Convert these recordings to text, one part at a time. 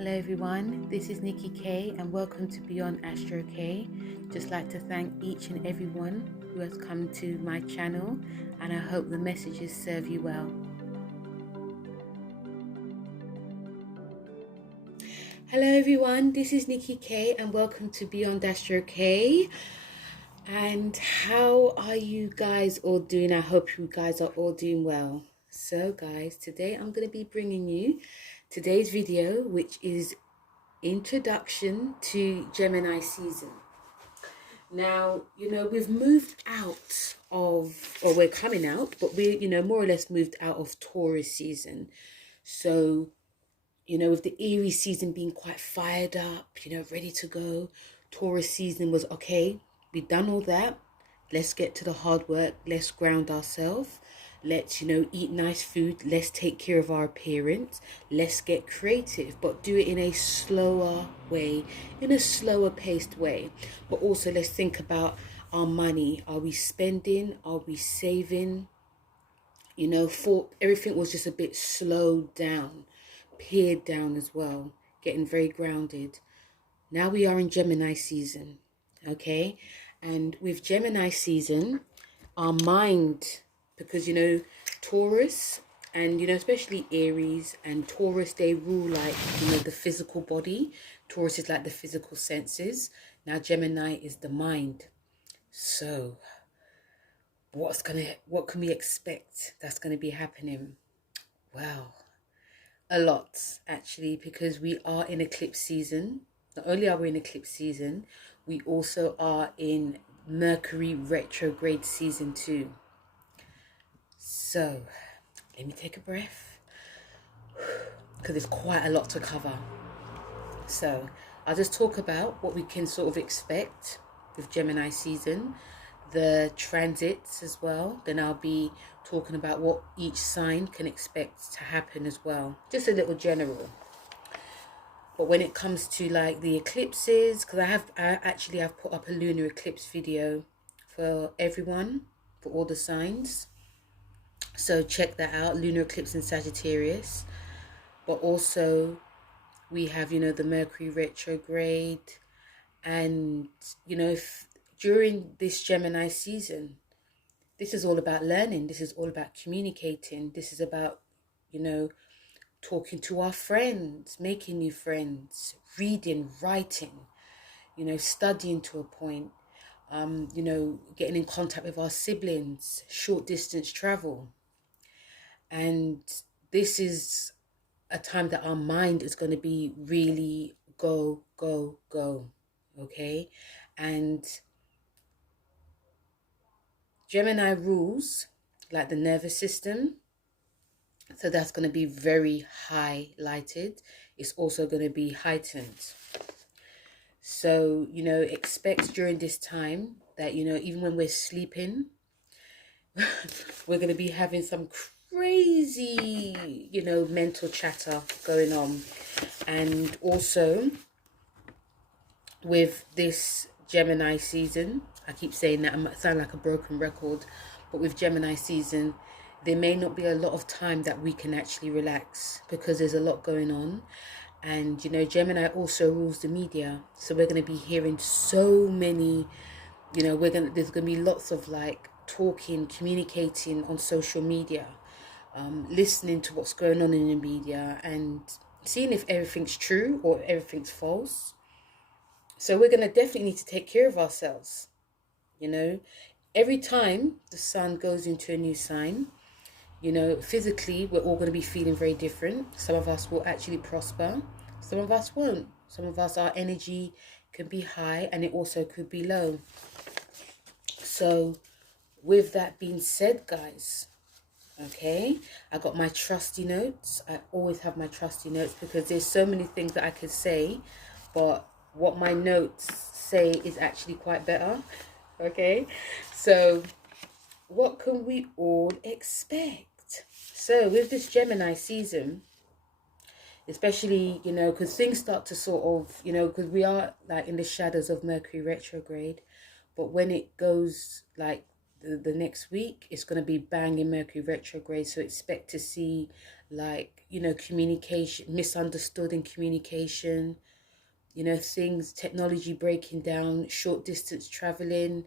Hello everyone, this is Nikki K and welcome to Beyond Astro K. Just like to thank each and everyone who has come to my channel, and I hope the messages serve you well. Hello everyone, this is Nikki K and welcome to Beyond Astro K. And how are you guys all doing? I hope you guys are all doing well. So guys, today I'm going to be bringing you today's video, which is introduction to Gemini season. Now, we've moved out of, or we're coming out, but we, more or less moved out of Taurus season. So, with the Aries season being quite fired up, ready to go, Taurus season was okay. We've done all that. Let's get to the hard work. Let's ground ourselves. Let's, eat nice food. Let's take care of our appearance. Let's get creative, but do it in a slower way, in a slower paced way. But also let's think about our money. Are we spending? Are we saving? For everything was just a bit slowed down, pared down as well, getting very grounded. Now we are in Gemini season, okay? And with Gemini season, our mind, because Taurus and especially Aries and Taurus, they rule like the physical body. Taurus is like the physical senses. Now Gemini is the mind. So what can we expect that's going to be happening? Well, a lot actually, because we are in eclipse season. Not only are we in eclipse season, we also are in Mercury retrograde season 2. So let me take a breath, because there's quite a lot to cover. So I'll just talk about what we can sort of expect with Gemini season, the transits as well. Then I'll be talking about what each sign can expect to happen as well. Just a little general. But when it comes to like the eclipses, because I've put up a lunar eclipse video for everyone, for all the signs. So check that out, lunar eclipse in Sagittarius. But also we have, the Mercury retrograde. And, during this Gemini season, this is all about learning. This is all about communicating. This is about, talking to our friends, making new friends, reading, writing, studying to a point, getting in contact with our siblings, short distance travel. And this is a time that our mind is going to be really go, go, go. Okay. And Gemini rules like the nervous system. So that's going to be very highlighted. It's also going to be heightened. So, expect during this time that, even when we're sleeping, we're going to be having some crazy, mental chatter going on. And also with this Gemini season, I keep saying that, I might sound like a broken record, but with Gemini season, there may not be a lot of time that we can actually relax, because there's a lot going on. And Gemini also rules the media, so we're going to be hearing so many, there's going to be lots of like talking, communicating on social media, listening to what's going on in the media and seeing if everything's true or everything's false. So we're going to definitely need to take care of ourselves. Every time the sun goes into a new sign, physically, we're all going to be feeling very different. Some of us will actually prosper. Some of us won't. Some of us, our energy can be high and it also could be low. So with that being said, guys, okay, I got my trusty notes. I always have my trusty notes because there's so many things that I could say, but what my notes say is actually quite better. Okay, so what can we all expect? So with this Gemini season, especially, because things start to sort of, because we are like in the shadows of Mercury retrograde, but when it goes like the next week, it's going to be bang in Mercury retrograde. So expect to see, like, you know, communication, misunderstood in communication, you know, things, technology breaking down, short distance traveling,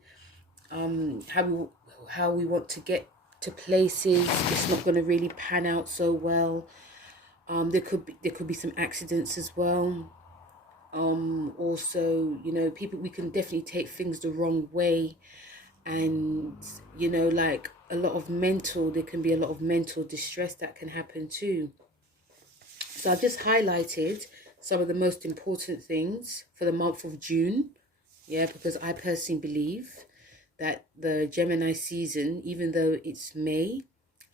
how we want to get to places. It's not going to really pan out so well. There could be some accidents as well. Also, you know, people, we can definitely take things the wrong way, and you know, like there can be a lot of mental distress that can happen too. So I've just highlighted some of the most important things for the month of June. Yeah, because I personally believe that the Gemini season, even though it's May,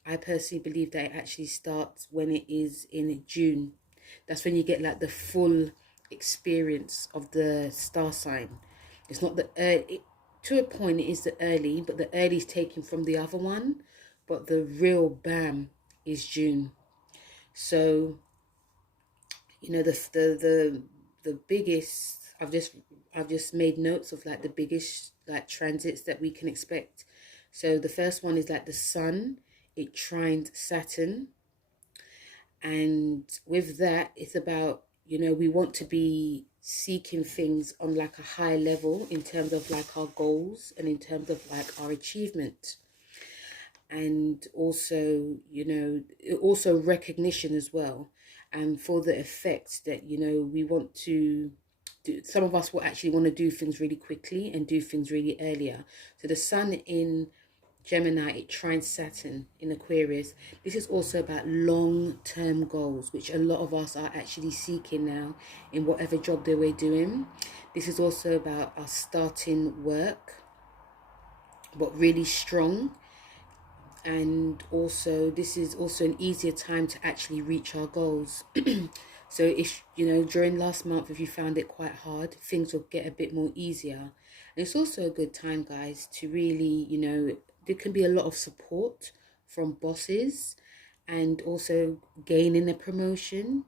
I personally believe that it actually starts when it is in June. That's when you get like the full experience of the star sign. It's not the early, to a point it is the early, but the early is taken from the other one, but the real bam is June. So, you know, the biggest, I've just made notes of like the biggest like transits that we can expect. So the first one is like the sun, it trined Saturn, and with that it's about, you know, we want to be seeking things on like a high level in terms of like our goals and in terms of like our achievement, and also, you know, also recognition as well, and for the effect that, you know, we want to do. Some of us will actually want to do things really quickly and do things really earlier. So the sun in Gemini, it trines Saturn in Aquarius. This is also about long-term goals, which a lot of us are actually seeking now in whatever job that we're doing. This is also about us starting work, but really strong. And also, this is also an easier time to actually reach our goals. So if, you know, during last month, if you found it quite hard, things will get a bit more easier. And it's also a good time, guys, to really, you know, there can be a lot of support from bosses, and also gaining a promotion.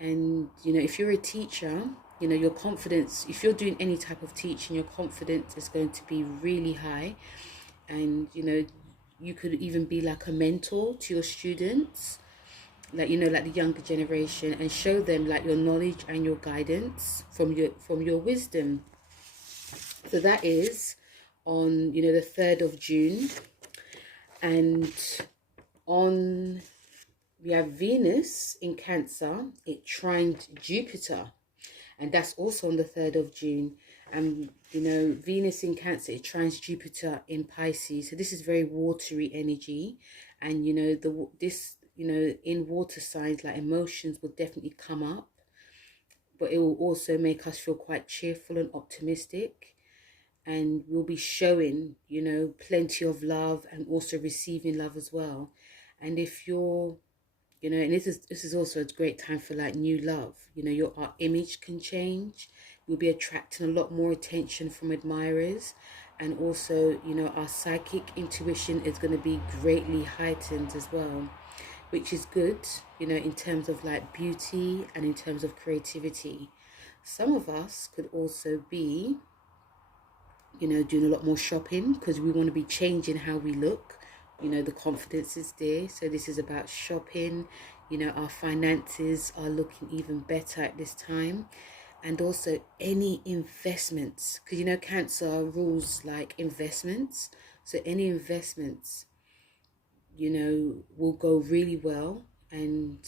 And, you know, if you're a teacher, you know, your confidence, if you're doing any type of teaching, your confidence is going to be really high. And, you know, you could even be like a mentor to your students, like, you know, like the younger generation, and show them like your knowledge and your guidance from your wisdom. So that is on, you know, the 3rd of June. And on, we have Venus in Cancer, it trined Jupiter, and that's also on the 3rd of June. And, you know, Venus in Cancer, it trines Jupiter in Pisces. So this is very watery energy. And, you know, you know, in water signs, like emotions will definitely come up. But it will also make us feel quite cheerful and optimistic. And we'll be showing, you know, plenty of love and also receiving love as well. And if you're, you know, and this is also a great time for like new love. You know, our image can change. We'll be attracting a lot more attention from admirers, and also, you know, our psychic intuition is going to be greatly heightened as well, which is good, you know, in terms of like beauty and in terms of creativity. Some of us could also be, you know, doing a lot more shopping because we want to be changing how we look. You know, the confidence is there. So this is about shopping. You know, our finances are looking even better at this time. And also any investments, because, you know, Cancer rules like investments. So any investments, you know, will go really well. And,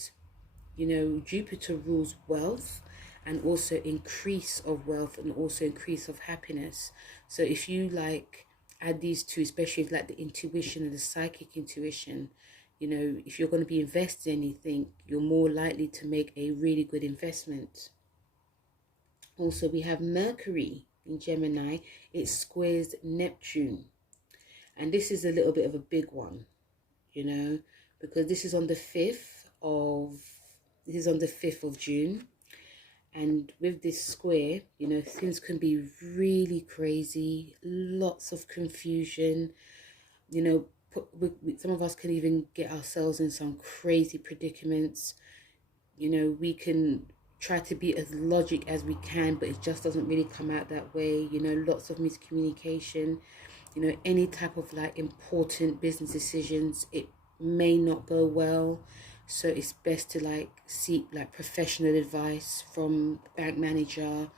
you know, Jupiter rules wealth, and also increase of wealth, and also increase of happiness. So if you like add these two, especially with like the intuition and the psychic intuition, you know, if you're going to be investing in anything, you're more likely to make a really good investment. Also, we have Mercury in Gemini, it squares Neptune. And this is a little bit of a big one, you know, because this is on the 5th of June. And with this square, you know, things can be really crazy, lots of confusion, you know, some of us can even get ourselves in some crazy predicaments. You know, we can try to be as logic as we can, but it just doesn't really come out that way. You know, lots of miscommunication. You know, any type of like important business decisions, it may not go well. So it's best to like seek like professional advice from bank manager,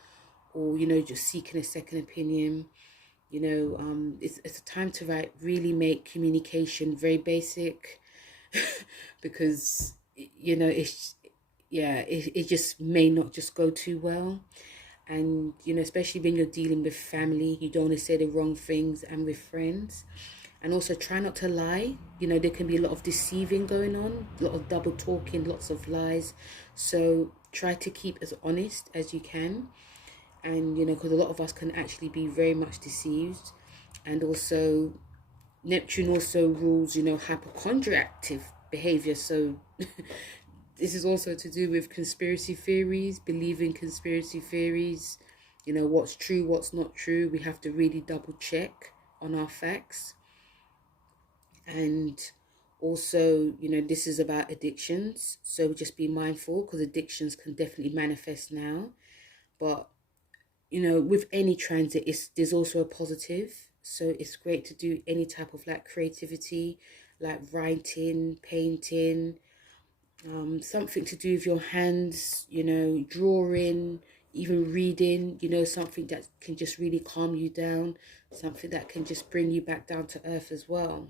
or, you know, just seeking a second opinion. You know, it's a time to like really make communication very basic because, you know, it just may not just go too well. And, you know, especially when you're dealing with family, you don't want to say the wrong things, and with friends. And also try not to lie. You know, there can be a lot of deceiving going on, a lot of double talking, lots of lies. So try to keep as honest as you can. And, you know, because a lot of us can actually be very much deceived. And also Neptune also rules, you know, hypochondriactive behavior. So this is also to do with conspiracy theories, believing conspiracy theories, you know, what's true, what's not true. We have to really double check on our facts. And also, you know, this is about addictions. So just be mindful, because addictions can definitely manifest now. But, you know, with any transit, there's also a positive. So it's great to do any type of like creativity, like writing, painting, something to do with your hands, you know, drawing, even reading, you know, something that can just really calm you down, something that can just bring you back down to earth as well.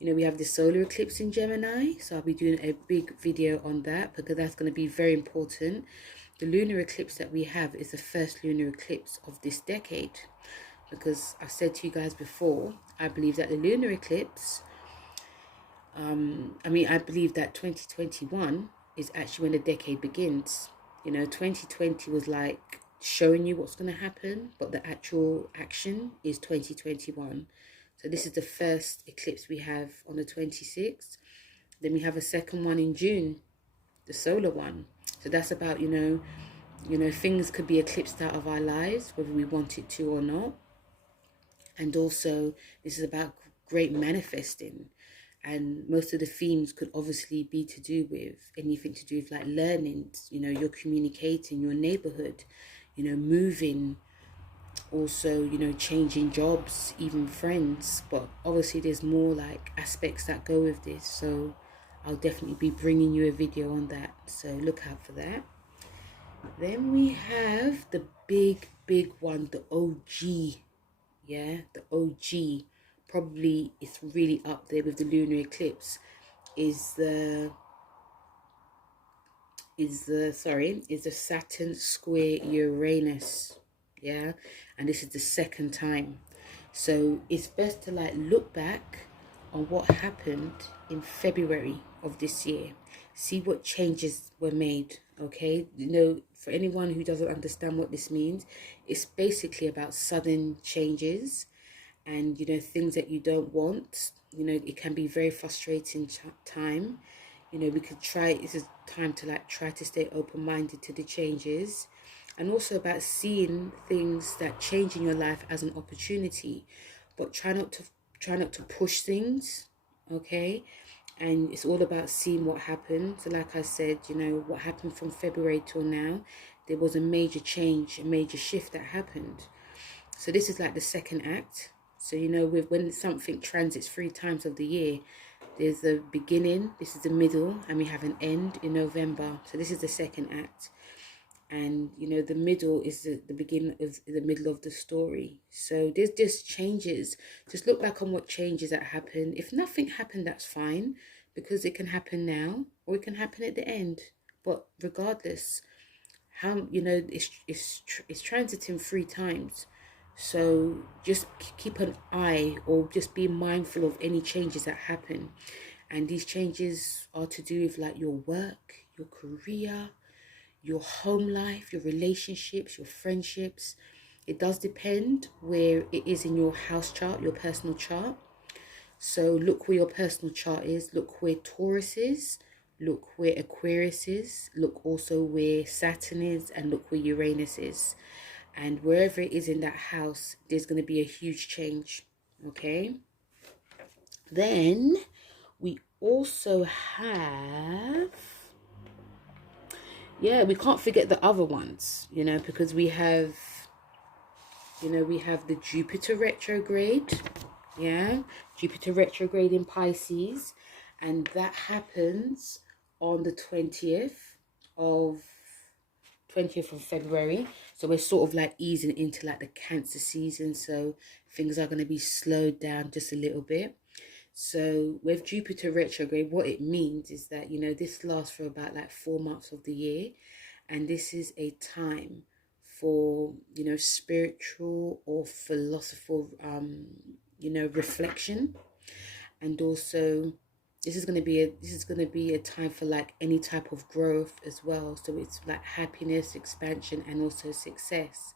You know, we have the solar eclipse in Gemini, so I'll be doing a big video on that because that's going to be very important. The lunar eclipse that we have is the first lunar eclipse of this decade, because I've said to you guys before, I believe that the lunar eclipse, I believe that 2021 is actually when the decade begins. You know, 2020 was like showing you what's going to happen, but the actual action is 2021. So this is the first eclipse we have on the 26th. Then we have a second one in June, the solar one. So that's about, you know, things could be eclipsed out of our lives, whether we want it to or not. And also, this is about great manifesting. And most of the themes could obviously be to do with anything to do with like learning, you know, you're communicating, your neighborhood, you know, moving, also, you know, changing jobs, even friends. But obviously there's more like aspects that go with this, so I'll definitely be bringing you a video on that, so look out for that. Then we have the big one, the OG. Yeah, the OG, probably it's really up there with the lunar eclipse, is the Saturn square Uranus. Yeah, and this is the second time. So it's best to like look back on what happened in February of this year, see what changes were made. Okay, you know, for anyone who doesn't understand what this means, it's basically about sudden changes, and, you know, things that you don't want. You know, it can be very frustrating time. You know, we could try, this is time to like try to stay open-minded to the changes, and also about seeing things that change in your life as an opportunity, but try not to push things. Okay, and it's all about seeing what happened. So like I said, you know, what happened from February till now, there was a major change, a major shift that happened. So this is like the second act. So, you know, when something transits 3 times of the year, there's the beginning, this is the middle, and we have an end in November. So this is the second act. And, you know, the middle is the beginning of the middle of the story. So there's just changes. Just look back on what changes that happened. If nothing happened, that's fine, because it can happen now or it can happen at the end. But regardless, how, you know, it's transiting 3 times. So just keep an eye, or just be mindful of any changes that happen. And these changes are to do with like your work, your career, your home life, your relationships, your friendships. It does depend where it is in your house chart, your personal chart. So look where your personal chart is, look where Taurus is, look where Aquarius is, look also where Saturn is, and look where Uranus is. And wherever it is in that house, there's going to be a huge change. Okay. Then we also have, yeah, we can't forget the other ones, you know, because we have you know, we have the Jupiter retrograde. Yeah, Jupiter retrograde in Pisces, and that happens on the of 20th of February. So we're sort of like easing into like the Cancer season, so things are going to be slowed down just a little bit. So with Jupiter retrograde, what it means is that, you know, this lasts for about like 4 months of the year, and this is a time for, you know, spiritual or philosophical you know, reflection. And also this is going to be a time for like any type of growth as well. So it's like happiness, expansion, and also success.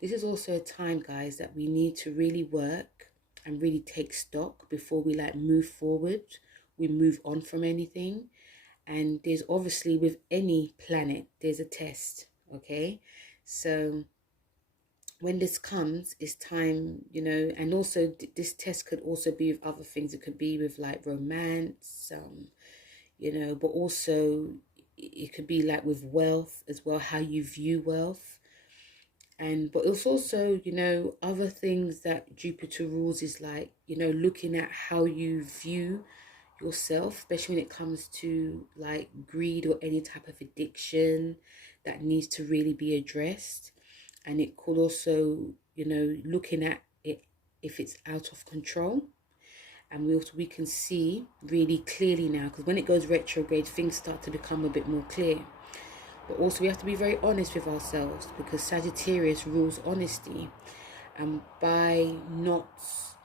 This is also a time, guys, that we need to really work and really take stock before we like move forward, we move on from anything. And there's obviously, with any planet, there's a test. Okay, so when this comes, it's time, you know. And also this test could also be with other things. It could be with like romance, you know, but also it could be like with wealth as well, how you view wealth. And but it's also, you know, other things that Jupiter rules is like, you know, looking at how you view yourself, especially when it comes to like greed or any type of addiction that needs to really be addressed. And it could also, you know, looking at it if it's out of control. And we can see really clearly now, because when it goes retrograde, things start to become a bit more clear. But also we have to be very honest with ourselves, because Sagittarius rules honesty. And by not,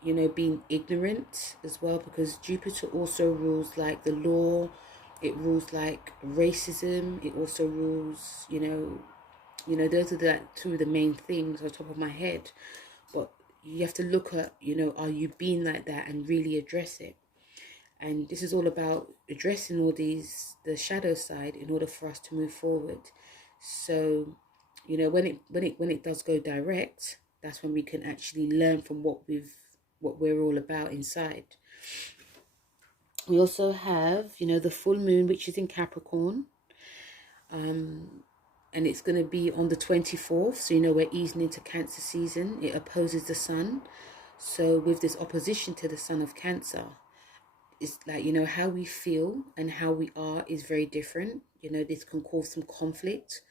you know, being ignorant as well, because Jupiter also rules like the law, it rules like racism, it also rules, you know, those are the two of the main things on top of my head. But you have to look at, you know, are you being like that, and really address it. And this is all about addressing all these, the shadow side, in order for us to move forward. So, you know, when it does go direct, that's when we can actually learn from what we're all about inside. We also have, you know, the full moon, which is in Capricorn. And it's going to be on the 24th. So, you know, we're easing into Cancer season. It opposes the sun. So with this opposition to the sun of Cancer, it's like, you know, how we feel and how we are is very different. You know, this can cause some conflict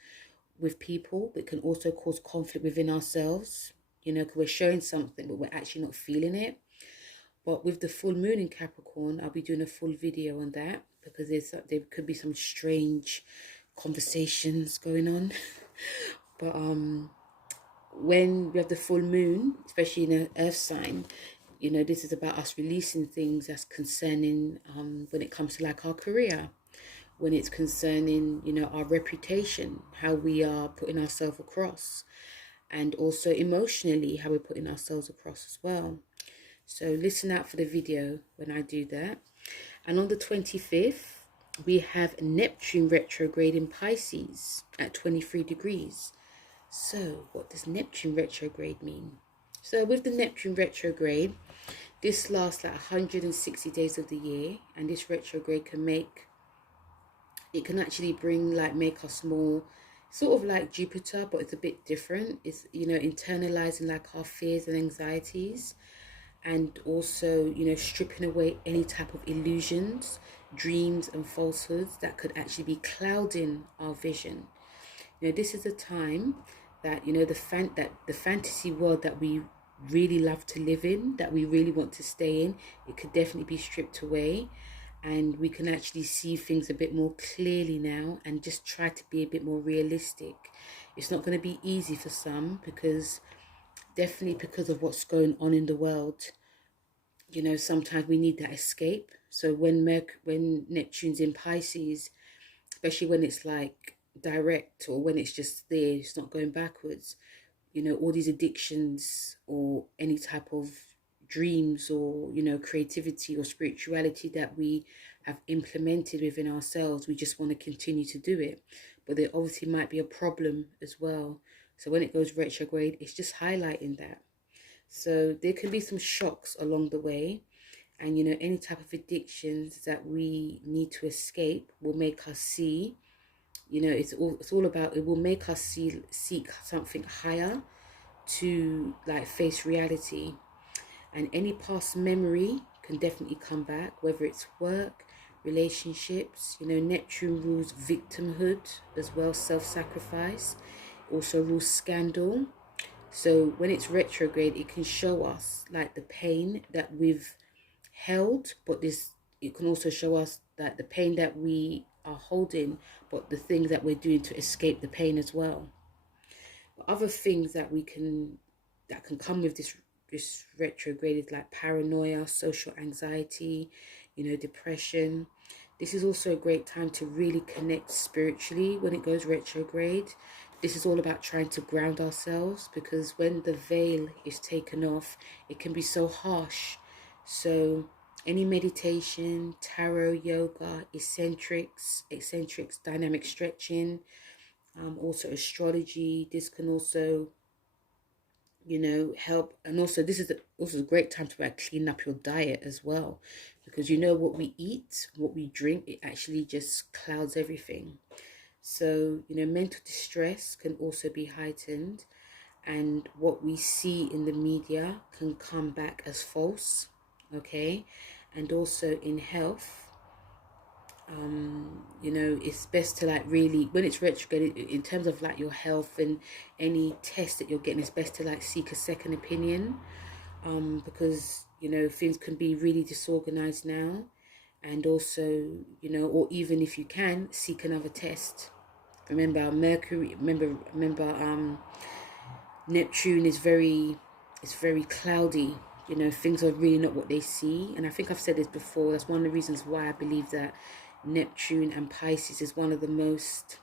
with people. It can also cause conflict within ourselves, you know, because we're showing something, but we're actually not feeling it. But with the full moon in Capricorn, I'll be doing a full video on that, because there could be some strange conversations going on. But when we have the full moon, especially in an earth sign, you know, this is about us releasing things that's concerning when it comes to like our career, when it's concerning, you know, our reputation, how we are putting ourselves across, and also emotionally how we're putting ourselves across as well. So listen out for the video when I do that. And on the 25th, we have Neptune retrograde in Pisces at 23 degrees. So what does Neptune retrograde mean? So with the Neptune retrograde, this lasts like 160 days of the year, and this retrograde can actually make us more sort of like Jupiter, but it's a bit different. It's, you know, internalizing like our fears and anxieties, and also, you know, stripping away any type of illusions, dreams and falsehoods that could actually be clouding our vision. You know, this is a time that, you know, the fantasy world that we really love to live in, that we really want to stay in, it could definitely be stripped away, and we can actually see things a bit more clearly now, and just try to be a bit more realistic. It's not going to be easy for some, because definitely because of what's going on in the world. You know, sometimes we need that escape. So when Neptune's in Pisces, especially when it's like direct, or when it's just there, it's not going backwards, you know, all these addictions or any type of dreams, or, you know, creativity or spirituality that we have implemented within ourselves, we just want to continue to do it, but there obviously might be a problem as well. So when it goes retrograde, it's just highlighting that. So there can be some shocks along the way, and, you know, any type of addictions that we need to escape will make us see, you know, it's all about, it will make us seek something higher, to like face reality, and any past memory can definitely come back, whether it's work, relationships. You know, Neptune rules victimhood as well, self-sacrifice, also rules scandal. So when it's retrograde, it can show us like the pain that we've held, but this, it can also show us that the pain that we are holding, but the things that we're doing to escape the pain as well. But other things that can come with this retrograde is like paranoia, social anxiety, you know, depression. This is also a great time to really connect spiritually when it goes retrograde. This is all about trying to ground ourselves, because when the veil is taken off, it can be so harsh. So any meditation, tarot, yoga, eccentrics, dynamic stretching, also astrology. This can also, you know, help. And also this is also a great time to like clean up your diet as well, because you know what we eat, what we drink, it actually just clouds everything. So, you know, mental distress can also be heightened, and what we see in the media can come back as false. Okay. And also in health, you know, it's best to like really, when it's retrograde, in terms of like your health and any test that you're getting, it's best to like seek a second opinion, because, you know, things can be really disorganized now. And also, you know, or even if you can, seek another test. Remember Mercury, Neptune is it's very cloudy. You know, things are really not what they see. And I think I've said this before, that's one of the reasons why I believe that Neptune and Pisces is one of the most,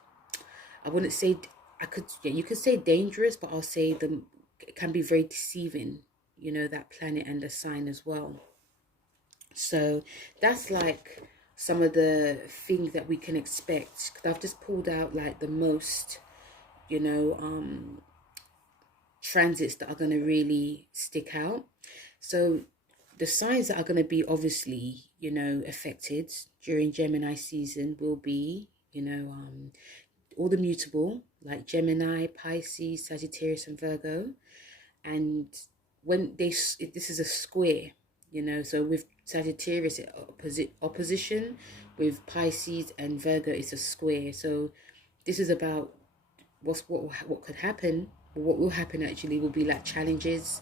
I wouldn't say, yeah, you could say dangerous, but I'll say it can be very deceiving, you know, that planet and the sign as well. So that's like some of the things that we can expect. I've just pulled out like the most, you know, transits that are going to really stick out. So the signs that are going to be obviously, you know, affected during Gemini season will be, you know, all the mutable, like Gemini, Pisces, Sagittarius and Virgo. And when this is a square, you know, so with Sagittarius opposition, with Pisces and Virgo it's a square. So this is about what could happen. What will happen actually will be like challenges,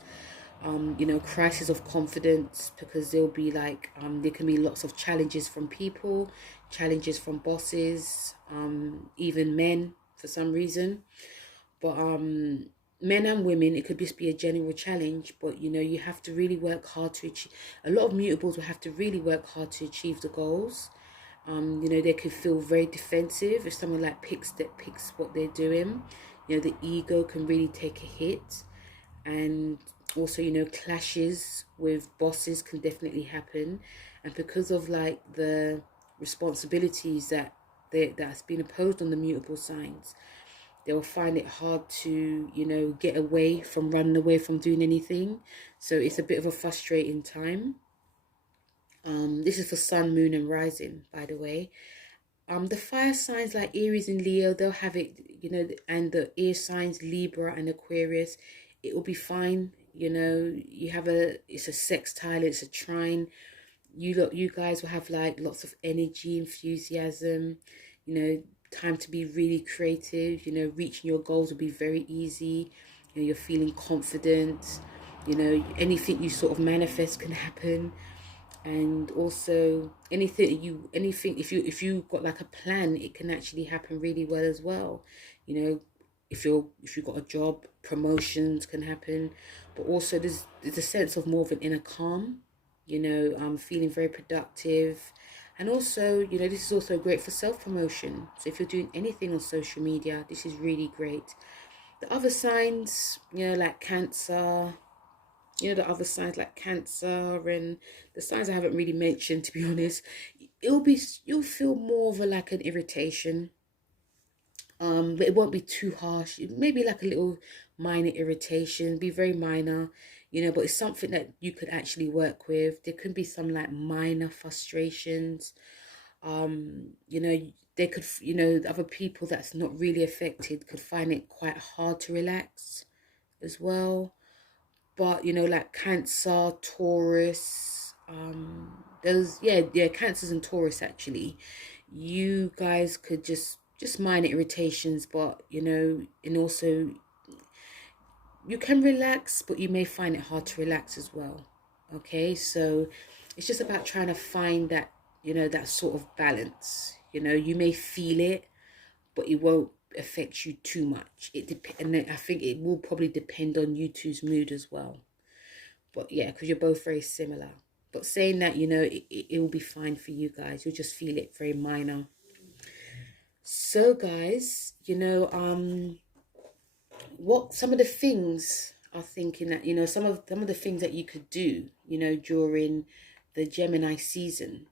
you know, crisis of confidence, because there'll be like there can be lots of challenges from people, challenges from bosses, even men for some reason. But men and women, it could just be a general challenge. But you know, you have to really work hard to achieve. A lot of mutables will have to really work hard to achieve the goals. You know, they could feel very defensive if someone like picks what they're doing. You know, the ego can really take a hit. And also, you know, clashes with bosses can definitely happen. And because of like the responsibilities that's been imposed on the mutable signs, they'll find it hard to, you know, get away from running away from doing anything. So it's a bit of a frustrating time. This is for sun, moon and rising, by the way. The fire signs like Aries and Leo, they'll have it, you know, and the air signs Libra and Aquarius, it will be fine. You know, it's a sextile, it's a trine. You guys will have like lots of energy, enthusiasm, you know, time to be really creative. You know, reaching your goals will be very easy. You know, you're feeling confident. You know, anything you sort of manifest can happen. And also anything if you got like a plan, it can actually happen really well as well. You know, if you've got a job, promotions can happen. But also there's a sense of more of an inner calm. You know, feeling very productive. And also, you know, this is also great for self-promotion. So if you're doing anything on social media, this is really great. The other signs, you know, like Cancer, you know, the other signs like Cancer and the signs I haven't really mentioned, to be honest, you'll feel more of like an irritation. But it won't be too harsh. Maybe like a little minor irritation, be very minor, you know, but it's something that you could actually work with. There could be some like minor frustrations. You know, they could, you know, the other people that's not really affected could find it quite hard to relax. as well. But you know, like Cancer, Taurus, those, yeah, Cancers and Taurus actually, you guys could just minor irritations, but you know, and also you can relax, but you may find it hard to relax as well. Okay, so it's just about trying to find that, you know, that sort of balance. You know, you may feel it, but it won't affect you too much. And I think it will probably depend on you two's mood as well. But yeah, because you're both very similar. But saying that, you know, it will be fine for you guys. You'll just feel it very minor. So guys, you know, what some of the things are thinking that, you know, some of the things that you could do, you know, during the Gemini season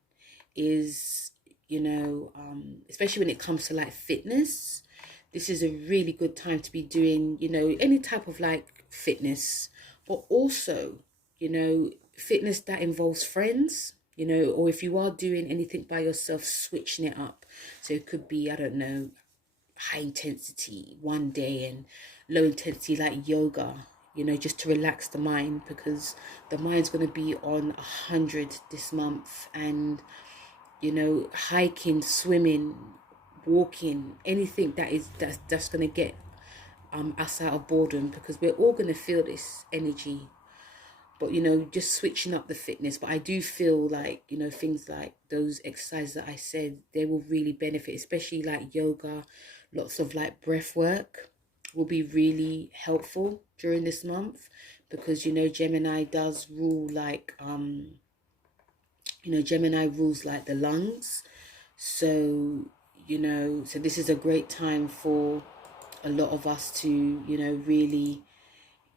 is, you know, especially when it comes to like fitness, this is a really good time to be doing, you know, any type of like fitness, but also, you know, fitness that involves friends, you know, or if you are doing anything by yourself, switching it up. So it could be, I don't know, high intensity one day and low intensity like yoga, you know, just to relax the mind, because the mind's going to be on 100 this month. And you know, hiking, swimming, walking, anything that's going to get us out of boredom, because we're all going to feel this energy. But you know, just switching up the fitness. But I do feel like, you know, things like those exercises that I said, they will really benefit, especially like yoga, lots of like breath work will be really helpful during this month, because you know, Gemini does rule like you know, Gemini rules like the lungs. So you know, so this is a great time for a lot of us to, you know, really,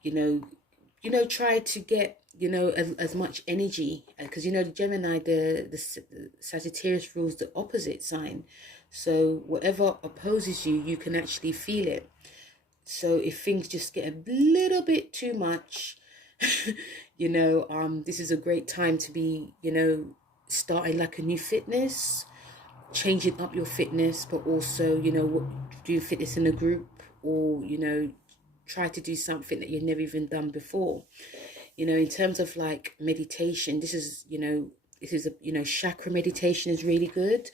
you know, try to get, you know, as much energy, because you know, the Gemini, the Sagittarius rules the opposite sign. So whatever opposes you, you can actually feel it. So if things just get a little bit too much, you know, this is a great time to be, you know, starting like a new fitness, changing up your fitness, but also, you know, do fitness in a group, or you know, try to do something that you've never even done before. You know, in terms of like meditation, this is, you know, you know, chakra meditation is really good.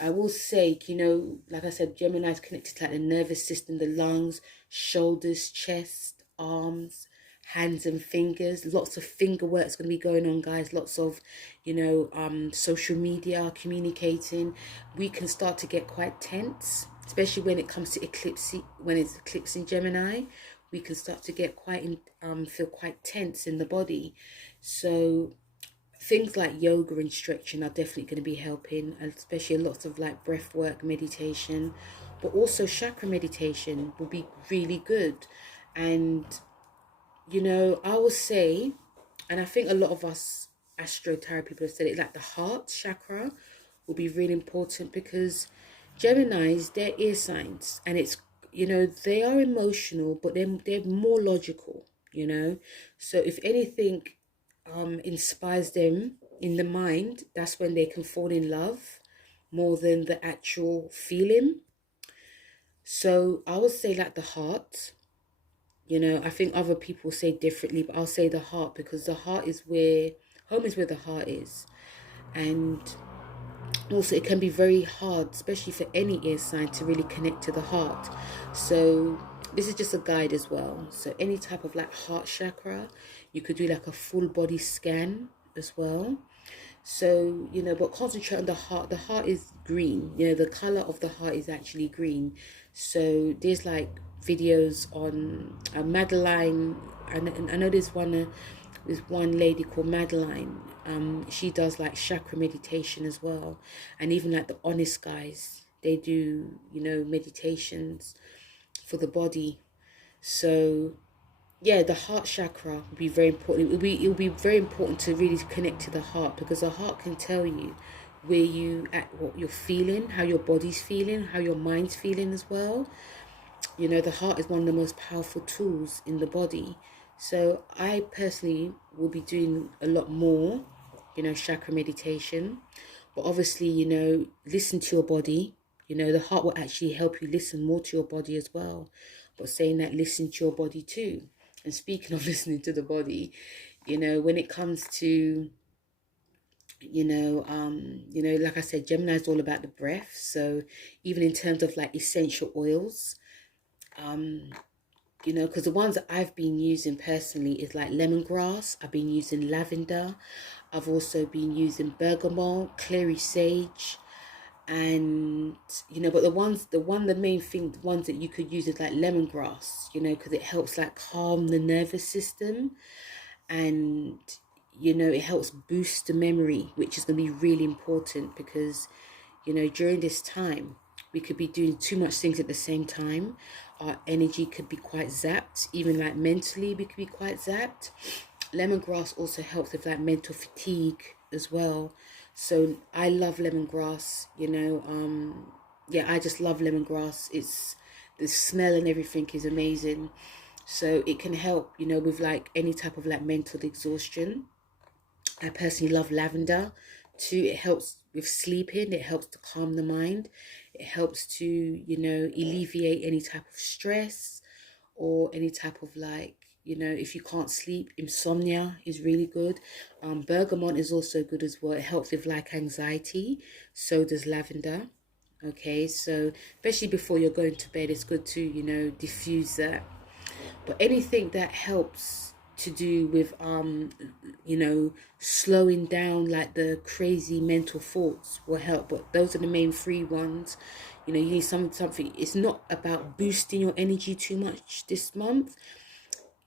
I will say, you know, like I said, Gemini is connected to like the nervous system, the lungs, shoulders, chest, arms, hands and fingers. Lots of finger work is going to be going on, guys. Lots of, you know, social media, communicating. We can start to get quite tense, especially when it comes to eclipse, when it's eclipsing Gemini. We can start to get quite feel quite tense in the body. So things like yoga and stretching are definitely going to be helping, especially lots of like breath work, meditation, but also chakra meditation will be really good. And you know, I will say, and I think a lot of us astro tarot people have said it, like the heart chakra will be really important, because Geminis, they're ear signs, and it's, you know, they are emotional, but they're more logical, you know. So if anything inspires them in the mind, that's when they can fall in love more than the actual feeling. So I would say like the heart, you know, I think other people say differently, but I'll say the heart, because the heart is where, home is where the heart is. And also it can be very hard, especially for any air sign, to really connect to the heart. So this is just a guide as well. So any type of like heart chakra, you could do like a full body scan as well. So, you know, but concentrate on the heart. The heart is green, you know, the color of the heart is actually green. So there's like videos on Madeline. I know there's one lady called Madeline. She does like chakra meditation as well. And even like the honest guys, they do, you know, meditations for the body. So yeah, the heart chakra will be very important. It will be very important to really connect to the heart, because the heart can tell you where you at, what you're feeling, how your body's feeling, how your mind's feeling as well. You know, the heart is one of the most powerful tools in the body. So I personally will be doing a lot more, you know, chakra meditation. But obviously, you know, listen to your body. You know, the heart will actually help you listen more to your body as well. But saying that, listen to your body too. And speaking of listening to the body, you know, when it comes to, like I said, Gemini is all about the breath. So even in terms of like essential oils, because the ones that I've been using personally is like lemongrass. I've been using lavender. I've also been using bergamot, clary sage, and but the main thing, the ones that you could use is like lemongrass, because it helps like calm the nervous system, and it helps boost the memory, which is going to be really important because during this time we could be doing too much things at the same time. Our energy could be quite zapped, even like mentally we could be quite zapped. Lemongrass also helps with like mental fatigue as well. So I love lemongrass, I just love lemongrass. It's the smell and everything is amazing. So it can help, with like any type of like mental exhaustion. I personally love lavender too. It helps with sleeping. It helps to calm the mind. It helps to, alleviate any type of stress or any type of like, if you can't sleep, insomnia is really good. Bergamot is also good as well. It helps with like anxiety. So does lavender. Okay, so especially before you're going to bed, it's good to, diffuse that. But anything that helps to do with slowing down like the crazy mental thoughts will help. But those are the main three ones. You need something. It's not about boosting your energy too much this month.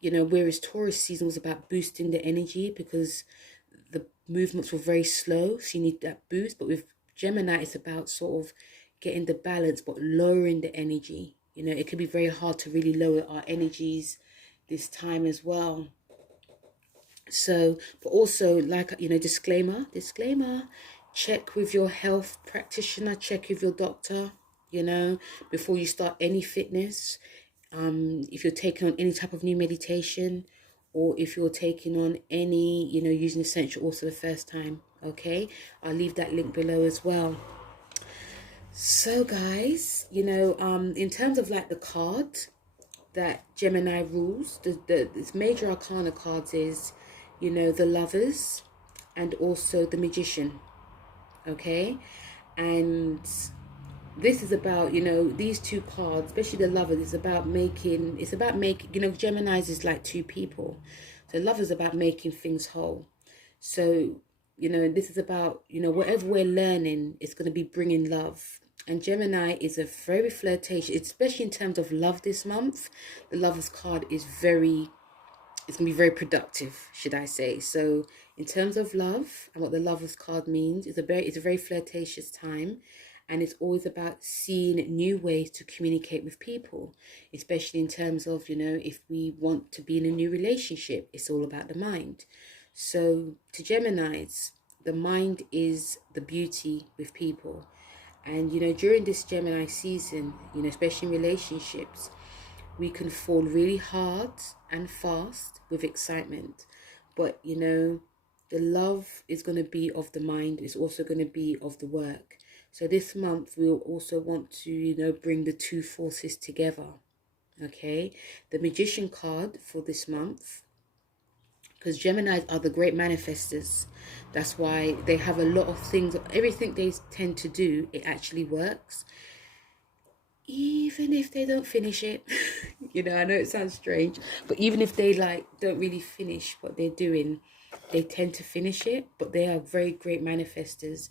Whereas Taurus season was about boosting the energy because the movements were very slow, so you need that boost. But with Gemini, it's about sort of getting the balance but lowering the energy. It can be very hard to really lower our energies this time as well. So, but also, like, disclaimer, check with your health practitioner, check with your doctor, before you start any fitness. If you're taking on any type of new meditation, or if you're taking on any, using essential oils for the first time. Okay, I'll leave that link below as well. So guys, in terms of like the card that Gemini rules, this major arcana cards is, the Lovers and also the Magician. Okay, and this is about, these two cards, especially the Lovers, it's about making, Gemini's is like two people. So Lovers about making things whole. So, this is about, whatever we're learning, it's going to be bringing love. And Gemini is a very flirtatious, especially in terms of love this month. The Lovers card is it's going to be very productive, should I say. So in terms of love and what the Lovers card means, it's a very flirtatious time. And it's always about seeing new ways to communicate with people, especially in terms of, if we want to be in a new relationship, it's all about the mind. So to Geminis, the mind is the beauty with people. And, during this Gemini season, especially in relationships, we can fall really hard and fast with excitement. But, the love is going to be of the mind. It's also going to be of the work. So this month, we'll also want to, bring the two forces together. Okay. The Magician card for this month, because Geminis are the great manifestors. That's why they have a lot of things, everything they tend to do, it actually works. Even if they don't finish it. I know it sounds strange, but even if they don't really finish what they're doing, they tend to finish it. But they are very great manifestors.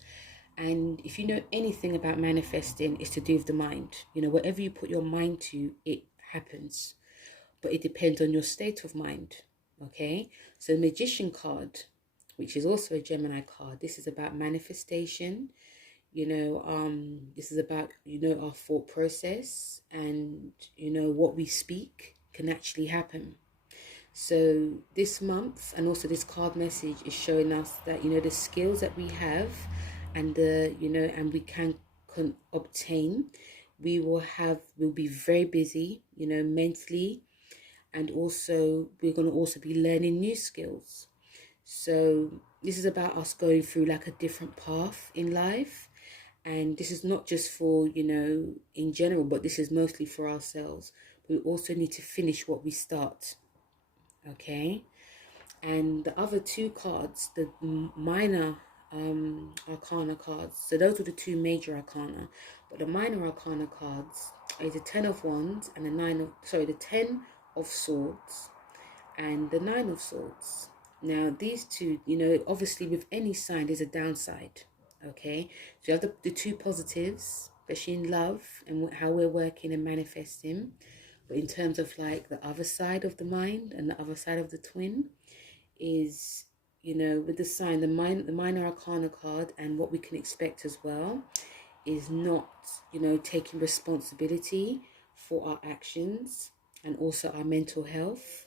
And if you know anything about manifesting, it's to do with the mind. Whatever you put your mind to, it happens. But it depends on your state of mind. Okay, so the Magician card, which is also a Gemini card, this is about manifestation. This is about, our thought process, and, what we speak can actually happen. So this month, and also this card message is showing us that, the skills that we have and and we can obtain, we'll be very busy, mentally. And also, we're going to also be learning new skills. So this is about us going through like a different path in life. And this is not just for, in general, but this is mostly for ourselves. We also need to finish what we start. okay? And the other two cards, the minor arcana cards, so those were the two major arcana, but the minor arcana cards is the 10 of wands and the 10 of swords and the 9 of swords. Now these two, obviously with any sign there's a downside, okay? So you have the two positives, especially in love and how we're working and manifesting, but in terms of like the other side of the mind and the other side of the twin is, with the sign, the minor arcana card, and what we can expect as well is not, taking responsibility for our actions and also our mental health,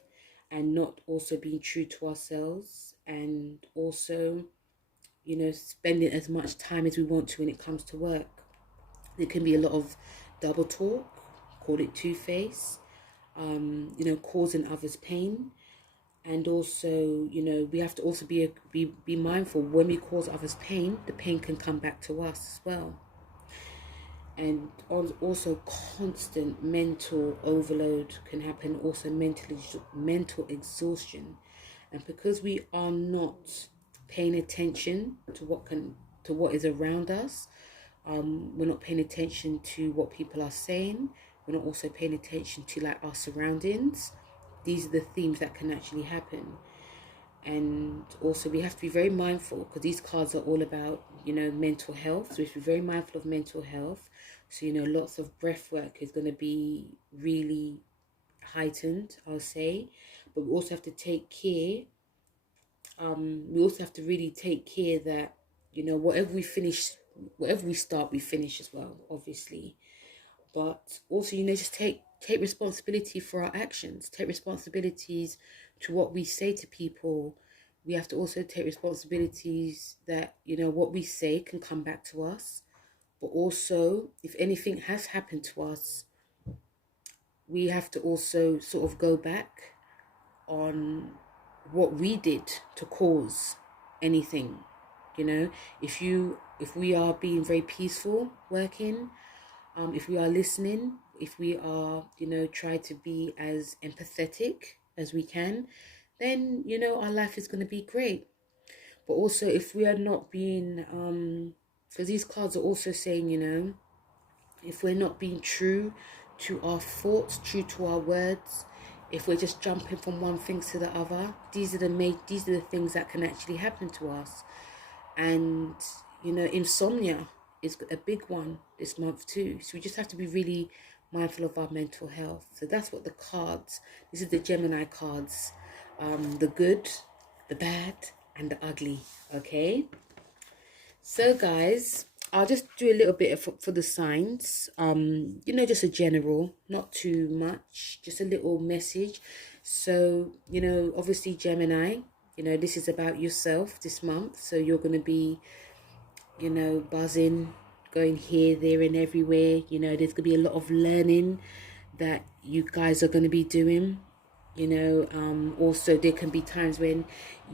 and not also being true to ourselves, and also, spending as much time as we want to when it comes to work. There can be a lot of double talk, call it two-face, causing others pain. And also, we have to also be mindful when we cause others pain, the pain can come back to us as well. And also constant mental overload can happen, also mental exhaustion. And because we are not paying attention to what is around us, we're not paying attention to what people are saying, we're not also paying attention to like our surroundings. These are the themes that can actually happen. And also we have to be very mindful, because these cards are all about, mental health. So we have to be very mindful of mental health. So, lots of breath work is going to be really heightened, I'll say. But we also have to take care. We also have to really take care that, whatever we start, we finish as well, obviously. But also, just take responsibility for our actions, take responsibilities to what we say to people. We have to also take responsibilities that, what we say can come back to us. But also, if anything has happened to us, we have to also sort of go back on what we did to cause anything. If we are being very peaceful working, if we are listening, if we are, try to be as empathetic as we can, then, our life is going to be great. But also, if we are not being, because these cards are also saying, if we're not being true to our thoughts, true to our words, if we're just jumping from one thing to the other, these are the things that can actually happen to us. And, insomnia is a big one this month too. So we just have to be really mindful of our mental health. So that's what the cards, this is the Gemini cards, the good, the bad, and the ugly, okay? So guys, I'll just do a little bit for the signs, just a general, not too much, just a little message. So, obviously Gemini, this is about yourself this month. So you're going to be, buzzing, going here, there, and everywhere. There's going to be a lot of learning that you guys are going to be doing. Also there can be times when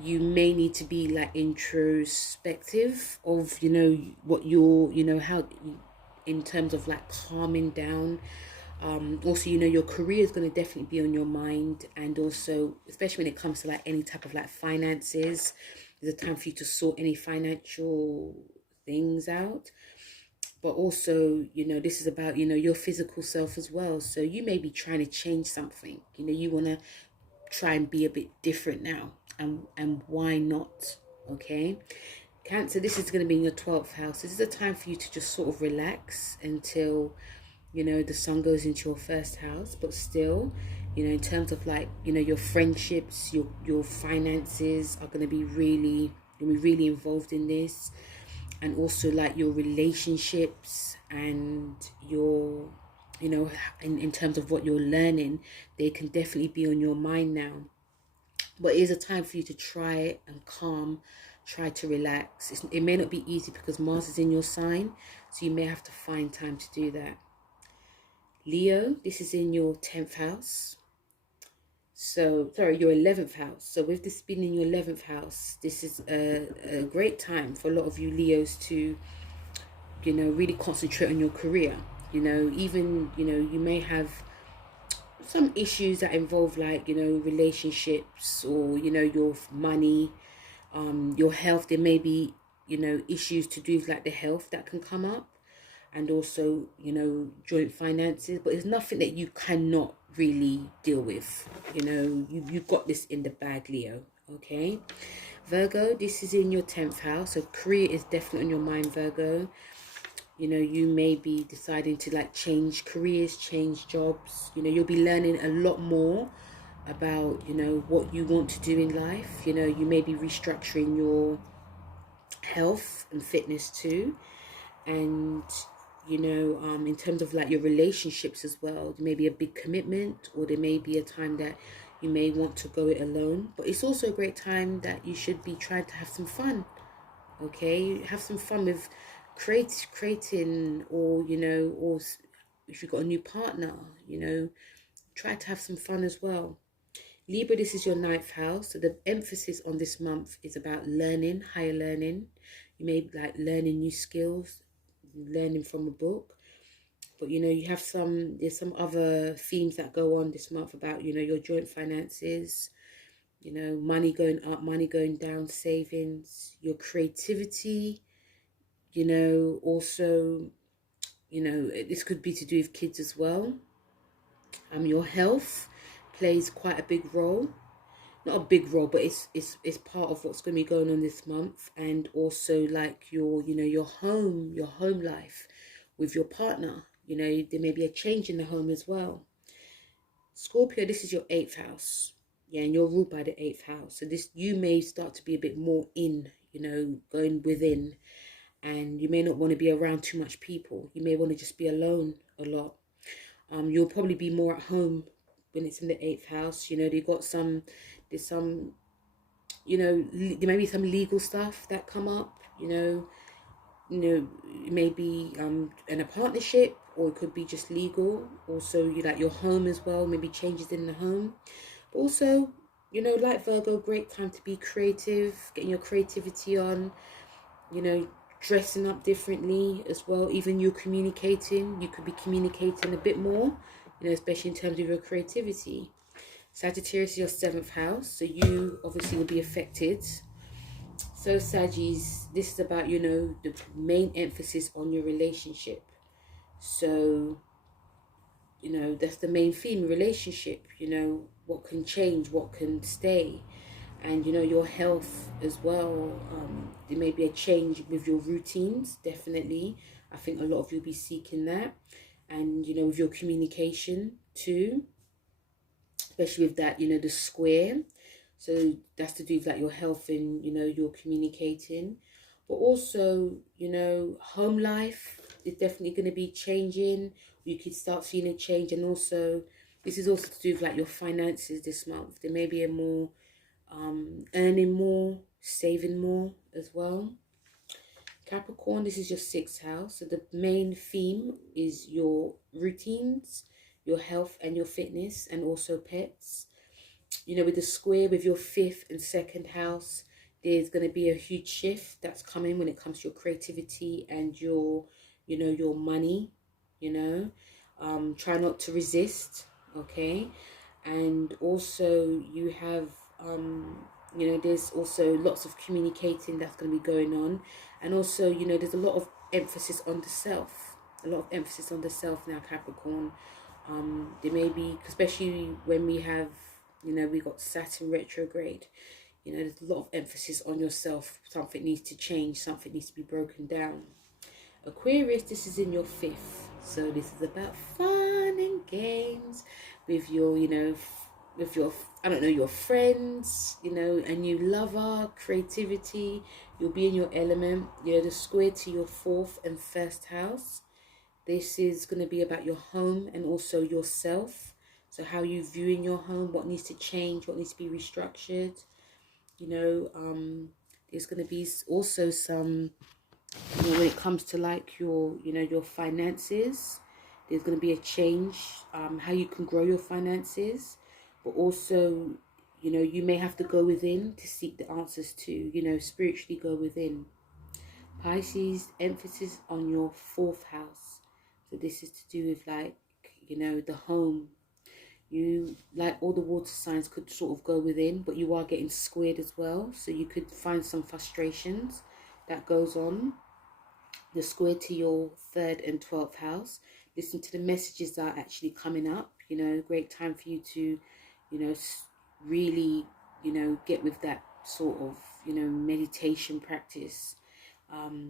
you may need to be like introspective of, what you're, how, in terms of like calming down. Also, your career is going to definitely be on your mind. And also, especially when it comes to like any type of like finances, there's a time for you to sort any financial things out. But also, this is about, your physical self as well. So you may be trying to change something. You want to try and be a bit different now. And why not? Okay. Cancer, this is going to be in your 12th house. This is a time for you to just sort of relax until, the sun goes into your first house. But still, in terms of like, your friendships, your finances are going to be really involved in this. And also like your relationships and your, in terms of what you're learning, they can definitely be on your mind now. But it is a time for you to try and try to relax. It may not be easy because Mars is in your sign, so you may have to find time to do that. Leo, this is in your 10th house. So, sorry, your 11th house. So with this being in your 11th house, this is a great time for a lot of you Leos to, really concentrate on your career. Even, you may have some issues that involve, like, you know, relationships, or, you know, your money, your health. There may be, you know, issues to do with like the health that can come up, and also, you know, joint finances. But it's nothing that you cannot really deal with. You know, you've got this in the bag, Leo. Okay, Virgo, this is in your 10th house, so career is definitely on your mind, Virgo. You know, you may be deciding to like change careers, change jobs. You know, you'll be learning a lot more about, you know, what you want to do in life. You know, you may be restructuring your health and fitness too. And, you know, in terms of like your relationships as well, there may be a big commitment, or there may be a time that you may want to go it alone. But it's also a great time that you should be trying to have some fun. Okay, have some fun with creating, or, you know, or if you've got a new partner, you know, try to have some fun as well. Libra, this is your 9th house, so the emphasis on this month is about learning, higher learning. You may be like learning new skills, learning from a book. But, you know, you have there's some other themes that go on this month about, you know, your joint finances, you know, money going up, money going down, savings, your creativity, you know, also, you know, this could be to do with kids as well. Your health plays quite a big role. Not a big role, but it's part of what's going to be going on this month. And also like your, you know, your home life with your partner. You know, there may be a change in the home as well. Scorpio, this is your 8th house. Yeah, and you're ruled by the 8th house. So this, you may start to be a bit more in, you know, going within. And you may not want to be around too much people. You may want to just be alone a lot. You'll probably be more at home when it's in the 8th house. You know, there's some, you know, there may be some legal stuff that come up. You know, it may be in a partnership, or it could be just legal. Also, you like your home as well, maybe changes in the home. But also, you know, like Virgo, great time to be creative, getting your creativity on, you know, dressing up differently as well. Even you communicating, you could be communicating a bit more, you know, especially in terms of your creativity. Sagittarius is your 7th house, so you obviously will be affected. So Sagittarius, this is about, you know, the main emphasis on your relationship. So, you know, that's the main theme, relationship. You know, what can change, what can stay. And, you know, your health as well. There may be a change with your routines, definitely. I think a lot of you will be seeking that. And, you know, with your communication too, especially with that, you know, the square. So that's to do with like your health and, you know, your communicating. But also, you know, home life is definitely going to be changing. You could start seeing a change. And also, this is also to do with like your finances this month. There may be a more earning more, saving more as well. Capricorn, this is your 6th house. So the main theme is your routines, your health and your fitness, and also pets. You know, with the square with your 5th and 2nd house, there's going to be a huge shift that's coming when it comes to your creativity and your, you know, your money. You know, try not to resist. Okay. And also you have you know, there's also lots of communicating that's going to be going on. And also, you know, there's a lot of emphasis on the self. A lot of emphasis on the self now, Capricorn. There may be, especially when we have, you know, we got Saturn retrograde. You know, there's a lot of emphasis on yourself. Something needs to change. Something needs to be broken down. Aquarius, this is in your 5th. So this is about fun and games with your, you know, with your, I don't know, your friends, you know, a new lover, creativity. You'll be in your element. You know, the square to your 4th and 1st house. This is going to be about your home and also yourself. So how you viewing your home, what needs to change, what needs to be restructured. You know, there's going to be also some, you know, when it comes to like your, you know, your finances, there's going to be a change, how you can grow your finances. But also, you know, you may have to go within to seek the answers to, you know, spiritually go within. Pisces, emphasis on your 4th house. So this is to do with like, you know, the home, You, like all the water signs, could sort of go within, but you are getting squared as well. So you could find some frustrations that goes on. You're squared to your 3rd and 12th house. Listen to the messages that are actually coming up. You know, great time for you to, you know, really, you know, get with that sort of, you know, meditation practice.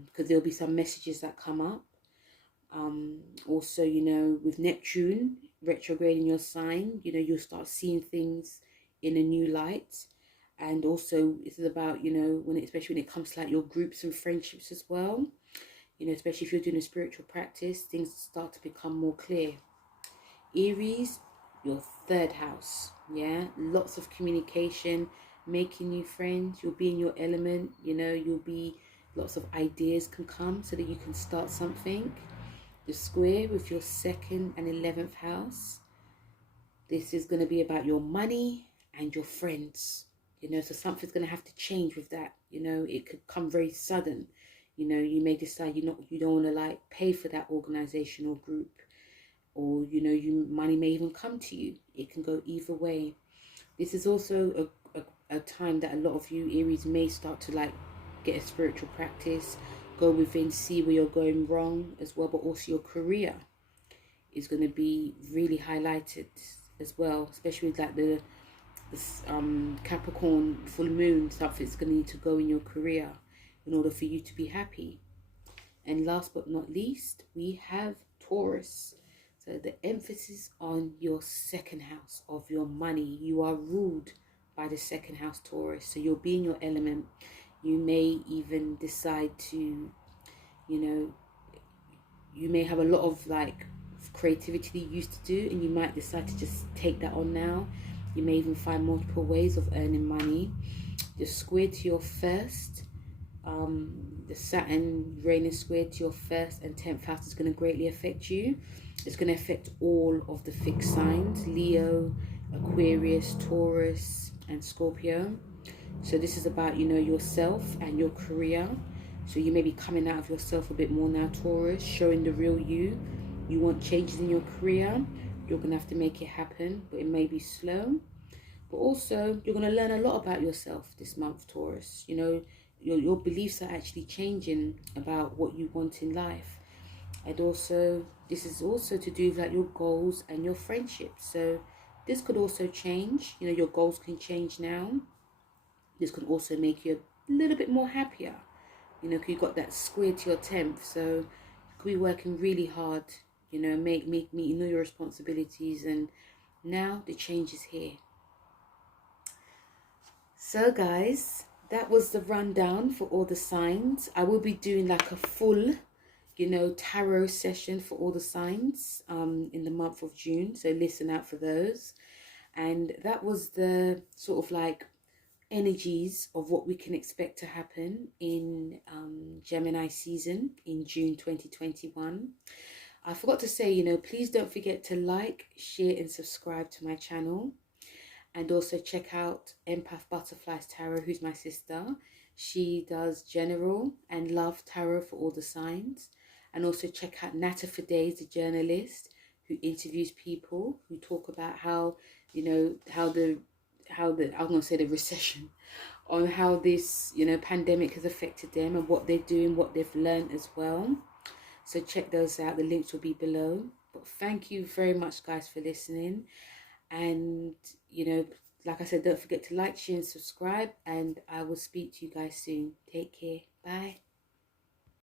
Because there'll be some messages that come up. Also, you know, with Neptune retrograde in your sign, you know, you'll start seeing things in a new light. And also, this is about, you know, especially when it comes to like your groups and friendships as well. You know, especially if you're doing a spiritual practice, things start to become more clear. Aries, your 3rd house. Yeah, lots of communication, making new friends. You'll be in your element. You know, lots of ideas can come so that you can start something. The square with your 2nd and 11th house. This is going to be about your money and your friends. You know, so something's going to have to change with that. You know, it could come very sudden. You know, you may decide you don't want to like pay for that organization or group, or you know, money may even come to you. It can go either way. This is also a time that a lot of you Aries may start to like get a spiritual practice, go within, see where you're going wrong as well, but also your career is going to be really highlighted as well, especially with like the Capricorn full moon stuff. It's going to need to go in your career in order for you to be happy. And last but not least, we have Taurus. So the emphasis on your 2nd house of your money. You are ruled by the 2nd house, Taurus. So you'll be in your element. You may even decide to, you know, you may have a lot of like creativity that you used to do, and you might decide to just take that on now. You may even find multiple ways of earning money. You're squared to your 1st. The Saturn Uranus squared to your 1st and 10th house is going to greatly affect you. It's going to affect all of the fixed signs: Leo, Aquarius, Taurus, and Scorpio. So this is about, you know, yourself and your career. So you may be coming out of yourself a bit more now, Taurus, showing the real you. You want changes in your career. You're going to have to make it happen, but it may be slow. But also, you're going to learn a lot about yourself this month, Taurus. You know, your beliefs are actually changing about what you want in life. And also, this is also to do with like your goals and your friendships. So this could also change. You know, your goals can change now. This could also make you a little bit more happier. You know, because you've got that square to your 10th. So you could be working really hard. You know, make you know your responsibilities. And now the change is here. So guys, that was the rundown for all the signs. I will be doing like a full, you know, tarot session for all the signs in the month of June. So listen out for those. And that was the sort of like energies of what we can expect to happen in Gemini season in June 2021. I forgot to say, you know, please don't forget to like, share and subscribe to my channel. And also check out Empath Butterflies Tarot, who's my sister. She does general and love tarot for all the signs. And also check out Nata for Days, the journalist who interviews people who talk about how, you know, how the I'm going to say the recession, on how this, you know, pandemic has affected them and what they're doing, what they've learned as well. So check those out. The links will be below. But thank you very much, guys, for listening. And, you know, like I said, don't forget to like, share and subscribe. And I will speak to you guys soon. Take care. Bye.